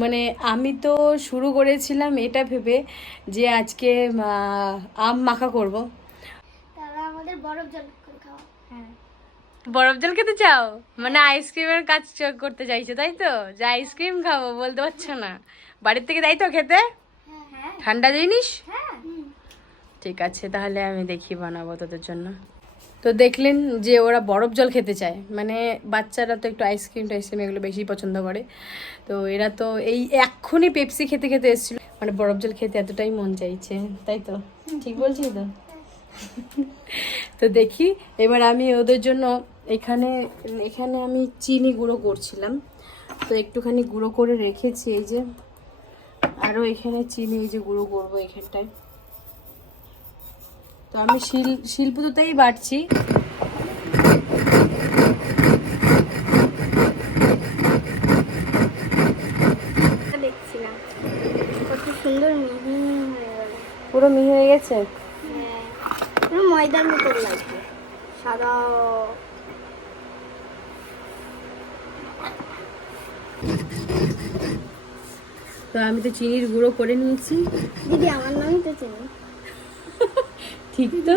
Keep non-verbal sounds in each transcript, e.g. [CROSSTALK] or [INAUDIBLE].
মানে আমি তো শুরু করেছিলাম এটা ভেবে যে আজকে আম মাখা করব। তারা আমাদের বরফ জল হ্যাঁ। বরফ জল খেতে চাও? মানে আইসক্রিমের কাজ করতে চাইছো তাই তো? যে আইসক্রিম খাব বলতে পারছ না। বাড়ির থেকে তাই তো খেতে? হ্যাঁ হ্যাঁ। ঠান্ডা জিনিস? হ্যাঁ। ঠিক আছে তাহলে আমি দেখি বানাবো তোদের জন্য। তো দেখলেন যে ওরা বরফ জল খেতে চায়। মানে বাচ্চারা তো একটু আইসক্রিম টাইসক্রিম এগুলো বেশি পছন্দ করে। তো এরা তো এই এক্ষুনি পেপসি খেতে খেতে এসেছিল। মানে বরফ জল খেতে এতটাই মন চাইছে, তাই তো? ঠিক বলছি তো? তো দেখি, এবার আমি ওদের জন্য এখানে এখানে আমি চিনি গুঁড়ো করছিলাম। তো একটুখানি গুঁড়ো করে রেখেছি এই যে। আরও এখানে চিনি এই যে গুঁড়ো করব এখানটায়। তো আমি শিল শিল্পতাই বাটছি। পুরো মিহি হয়ে গেছে? হ্যাঁ। পুরো ময়দার মতো লাগছে। সাদা। তো আমি তো চিনির গুঁড়ো করে নিয়েছি। দিদি আমার নামই তো চিনি। ঠিক তো?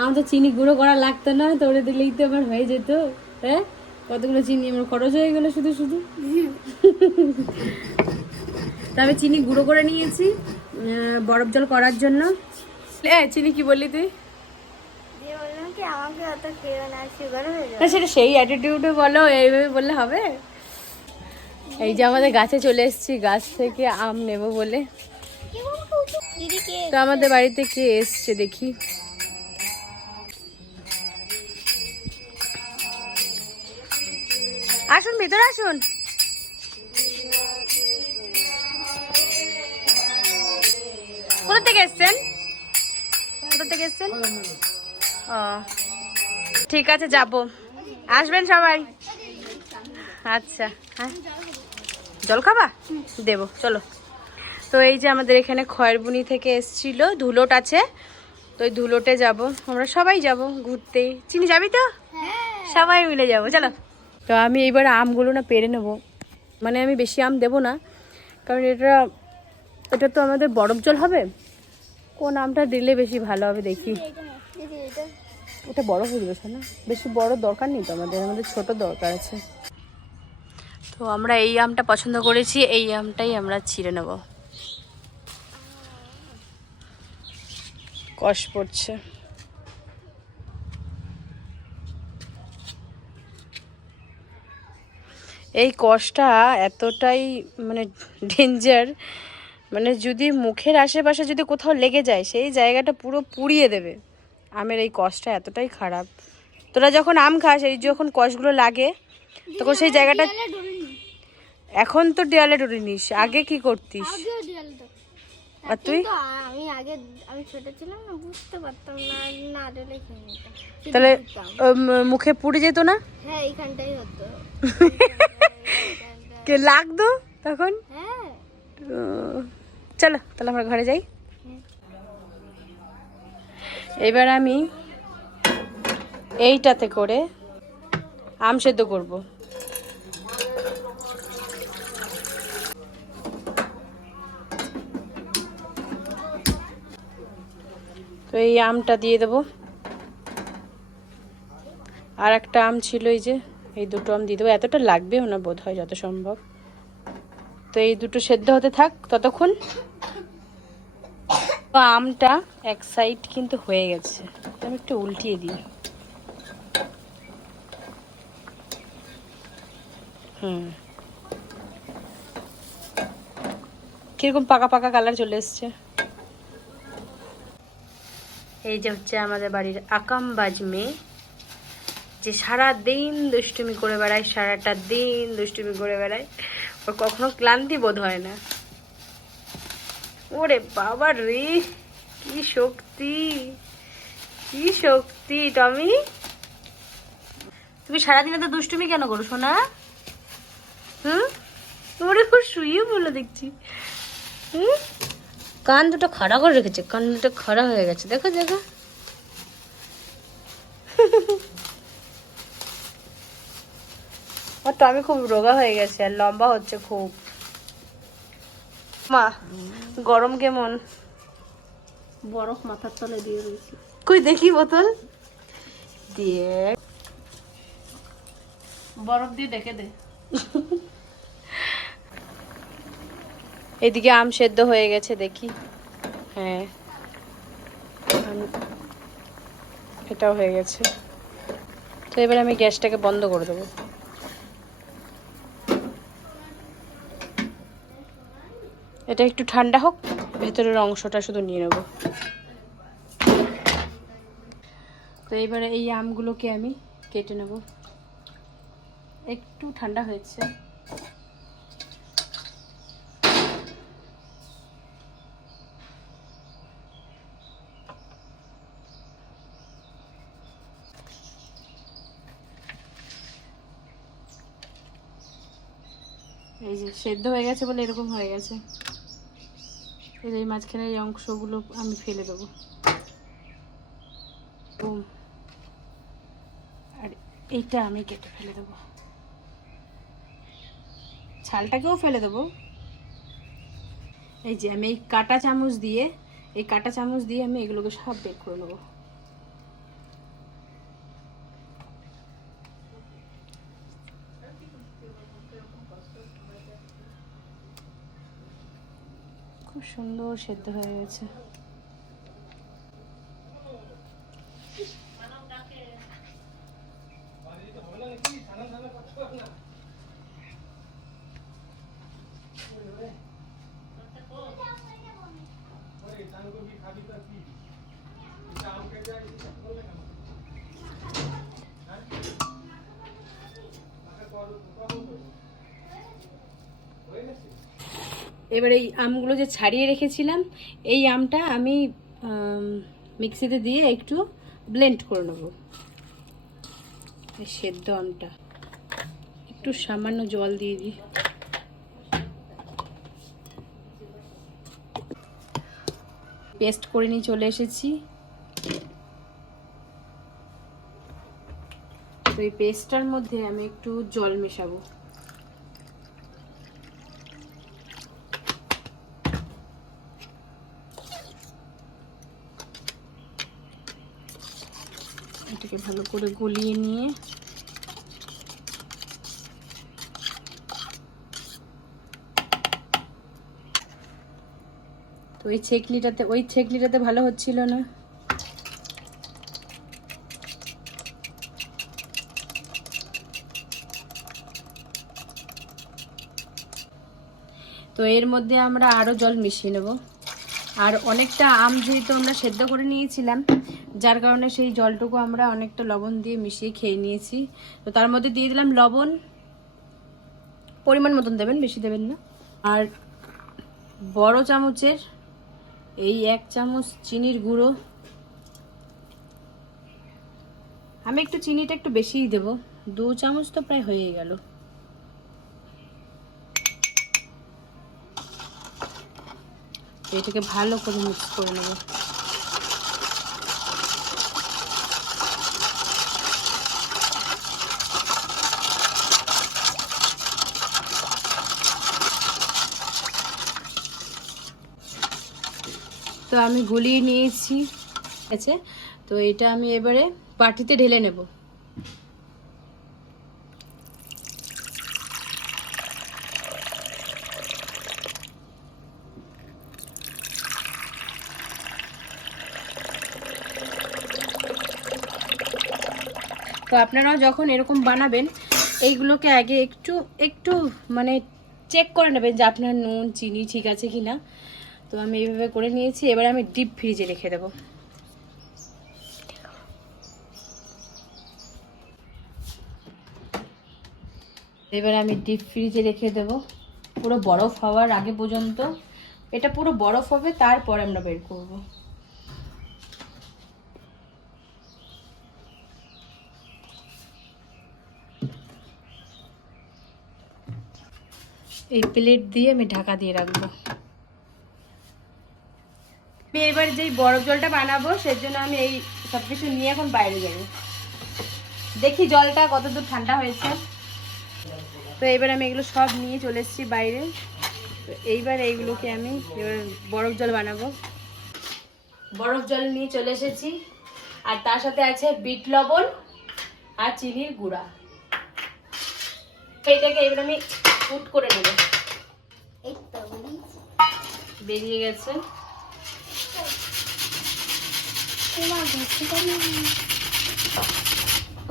আমার তো চিনি গুঁড়ো করা লাগতো না তোরে দিলেই তো আমার হয়ে যেত হ্যাঁ? কতগুলো চিনি আমার খরচ হয়ে গেলো শুধু শুধু। তা আমি চিনি গুঁড়ো করে নিয়েছি বরফ জল করার জন্য। চিনি কি বললি তুই? সেটা সেই অ্যাটিটিউডে বলো, এইভাবে বললে হবে। এই যে আমাদের গাছে চলে এসেছি, গাছ থেকে আম নেব বলে। তো আমাদের বাড়িতে কে এসছে দেখি। আসুন, ভিতরে আসুন। কোথা থেকে এসছেন? কোথা থেকে এসছেন? ও, ঠিক আছে, যাব। আসবেন সবাই? আচ্ছা হ্যাঁ। জল খাবা? দেবো, চলো। তো এই যে আমাদের এখানে খয়েরবুনি থেকে এসছিল ধুলোট আছে। তো ওই ধুলোটে যাব। আমরা সবাই যাব ঘুরতে চিনি যাবি তো? সবাই মিলে যাব চলো। তো আমি এইবার আমগুলো না পেরে নেব। মানে আমি বেশি আম দেব না। কারণ এটা এটা তো আমাদের বরফ জল হবে। কোন আমটা দিলে বেশি ভালো হবে দেখি। ওটা বড় হয়ে যাবে না? বেশি বড় দরকার নেই তো আমাদের। আমাদের ছোট দরকার আছে। তো আমরা এই আমটা পছন্দ করেছি। এই আমটাই আমরা ছিঁড়ে নেব। কষ পড়ছে। এই কষটা এতটাই মানে ডেঞ্জার মানে যদি মুখের আশেপাশে যদি কোথাও লেগে যায় সেই জায়গাটা পুরো পুড়িয়ে দেবে। আমের এই কষটা এতটাই খারাপ। তোরা যখন আম খাস এই যখন কষগুলো লাগে তখন সেই জায়গাটা এখন তো দেয়ালে ডরে নিস আগে কি করতিস? আর তুই? আমি আগে আমি ছোট ছিলাম না বুঝতে পারতাম না না ডলে খেয়ে নিতাম। তাহলে মুখে পুড়ে যেত না? হ্যাঁ এইখানটাই হতো। [LAUGHS] কে লাগতো তখন? হ্যাঁ। চলো তাহলে আমরা ঘরে যাই। এবার আমি এইটাতে করে আম সেদ্ধ করব। তো এই আমটা দিয়ে দেবো। আর একটা আম ছিল এই যে, এই দুটো আম দিয়ে দেবো। এতটা লাগবেও না বোধ হয় যত সম্ভব। তো এই দুটো সেদ্ধ হতে থাক ততক্ষণ। আমটা এক সাইড কিন্তু হয়ে গেছে। আমি একটু উল্টিয়ে দিই। হুম। কীরকম পাকা পাকা কালার চলে এসছে। এই যে হচ্ছে আমাদের বাড়ির আকামবাজ মেয়ে, যে সারা দিন দুষ্টুমি করে বেড়ায়, সারাটা দিন দুষ্টুমি করে বেড়ায়, ওর কখনো ক্লান্তি বোধ হয় না। ওরে বাবা রে, কি শক্তি কি শক্তি, টমি। তুমি সারাদিনে তো দুষ্টুমি কেন করো, সোনা? হুম? ওরে খুব শুয়ে বলে দেখছি। হুম? কান দুটো খাড়া করে রেখেছে কান দুটো খাড়া হয়ে গেছে। দেখো দেখো। আর টমি খুব রোগা হয়ে গেছে আর লম্বা হচ্ছে খুব। মা গরম কেমন? বরফ মাথার তলে দিয়ে রয়েছে। কই দেখি বোতল। দিয়ে। বরফ দিয়ে দেখে দে। [LAUGHS] এদিকে আম সেদ্ধ হয়ে গেছে দেখি। হ্যাঁ। এটাও হয়ে গেছে। তো এবার আমি গ্যাসটাকে বন্ধ করে দেবো। এটা একটু ঠান্ডা হোক ভেতরের অংশটা শুধু নিয়ে নেব। তো এবারে এই আমগুলোকে আমি কেটে নেব। একটু ঠান্ডা হয়েছে। এই যে সেদ্ধ হয়ে গেছে বলে এরকম হয়ে গেছে। এই যে এই মাঝখানের এই অংশগুলো আমি ফেলে দেবো। আর এইটা আমি কেটে ফেলে দেবো। ছালটাকেও ফেলে দেবো। এই যে আমি এই কাটা চামচ দিয়ে, এই কাটা চামচ দিয়ে আমি এগুলোকে সব বের করে নেব খুব সুন্দর সেদ্ধ হয়ে গেছে। এবার এই আমগুলো যে ছাড়িয়ে রেখেছিলাম, এই আমটা আমি মিক্সিতে দিয়ে একটু ব্লেন্ড করে নেব। সেদ্ধ আমটা। একটু সামান্য জল দিয়ে দিই। পেস্ট করে নিয়ে চলে এসেছি। তো এই পেস্টটার মধ্যে আমি একটু জল মেশাবো এটাকে ভালো করে গলিয়ে নিয়ে। তো ওই ছেকলিটাতে ওই ছেকলিটাতে ভালো হচ্ছিল না। তো এর মধ্যে আমরা আরও জল মিশিয়ে নেব। আর অনেকটা আম যেহেতু আমরা সেদ্ধ করে নিয়েছিলাম, যার কারণে সেই জলটুকু আমরা অনেকটা লবণ দিয়ে মিশিয়ে খেয়ে নিয়েছি। তো তার মধ্যে দিয়ে দিলাম লবণ। পরিমাণ মতন দেবেন, বেশি দেবেন না। আর বড় চামচের এই এক চামচ চিনির গুঁড়ো। আমি একটু চিনিটা একটু বেশিই দেবো। দু চামচ তো প্রায় হয়েই গেল। এটাকে ভালো করে মিক্স করে নেব। তো আমি গুলিয়ে নিয়েছি আছে? তো এটা আমি এবারে বাটিতে ঢেলে নেব। তো আপনারাও যখন এরকম বানাবেন, এইগুলোকে আগে একটু একটু মানে চেক করে নেবেন যে আপনার নুন, চিনি ঠিক আছে কি না তো আমি এইভাবে করে নিয়েছি, এবার আমি ডিপ ফ্রিজে রেখে দেবো। এবার আমি ডিপ ফ্রিজে রেখে দেব। পুরো বরফ হওয়ার আগে পর্যন্ত, এটা পুরো বরফ হবে, তারপর আমরা বের করব। এই প্লেট দিয়ে আমি ঢাকা দিয়ে রাখব। আমি এবার যেই বরফ জলটা বানাবো সেই জন্য আমি এই সব কিছু নিয়ে এখন বাইরে যাব। দেখি জলটা কতদূর ঠান্ডা হয়েছে। তো এবার আমি এগুলো সব নিয়ে চলে এসেছি বাইরে। তো এইবার এইগুলোকে আমি এবার বরফ জল বানাবো। বরফ জল নিয়ে চলে এসেছি। আর তার সাথে আছে বিট লবণ আর চিনির গুঁড়া। এইটাকে এবার আমি ফুট করে নেব। বেরিয়ে গেছে।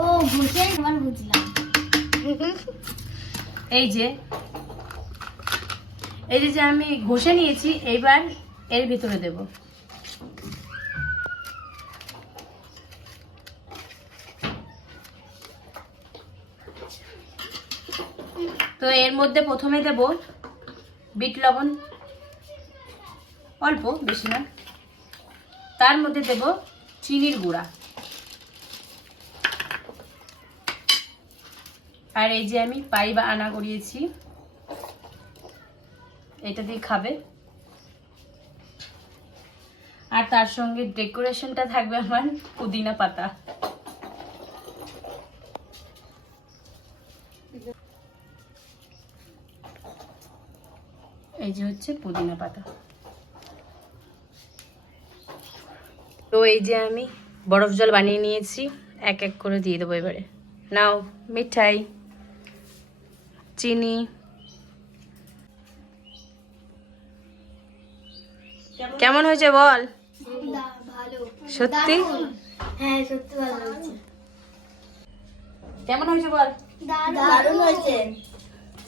ও বুঝে বুঝলাম। এই যে এই যে যে আমি ঘষে নিয়েছি এইবার এর ভিতরে দেব। তো এর মধ্যে প্রথমে দেব বিট লবণ, অল্প, বেশি না। তার মধ্যে দেব চিনির গুঁড়া। আর এই যে আমি পাই বা আনা করিয়েছি, এটা দিয়ে খাবে। আর তার সঙ্গে ডেকোরেশনটা থাকবে আমার পুদিনা পাতা। এই যে হচ্ছে পুদিনা পাতা। তো এই যে আমি বরফ জল বানিয়ে নিয়েছি এক এক করে দিয়ে দেবো এবারে। নাও মিঠাই চিনি। কেমন? হয়েছে বল? সত্যি? হ্যাঁ সত্যি ভালো হয়েছে। কেমন হয়েছে বল? দারুণ হয়েছে।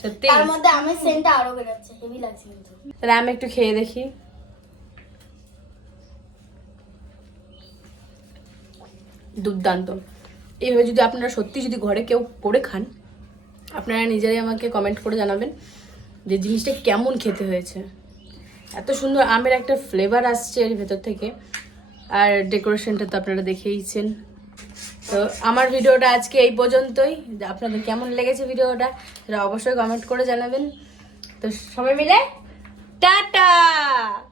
সত্যি? তার মধ্যে আমের সেন্টটা আরও বেরোচ্ছে হেভি লাগছে কিন্তু। তাহলে আমি একটু খেয়ে দেখি। দুর্দান্ত। এইভাবে যদি আপনারা সত্যি যদি ঘরে কেউ করে খান আপনারা নিজেরাই আমাকে কমেন্ট করে জানাবেন যে জিনিসটা কেমন খেতে হয়েছে। এত সুন্দর আমের একটা ফ্লেভার আসছে এর ভেতর থেকে। আর ডেকোরেশনটা তো আপনারা দেখেইছেন। তো আমার ভিডিওটা আজকে এই পর্যন্তই। আপনাদের কেমন লেগেছে ভিডিওটা সেটা অবশ্যই কমেন্ট করে জানাবেন। তো সবাই মিলে টাটা!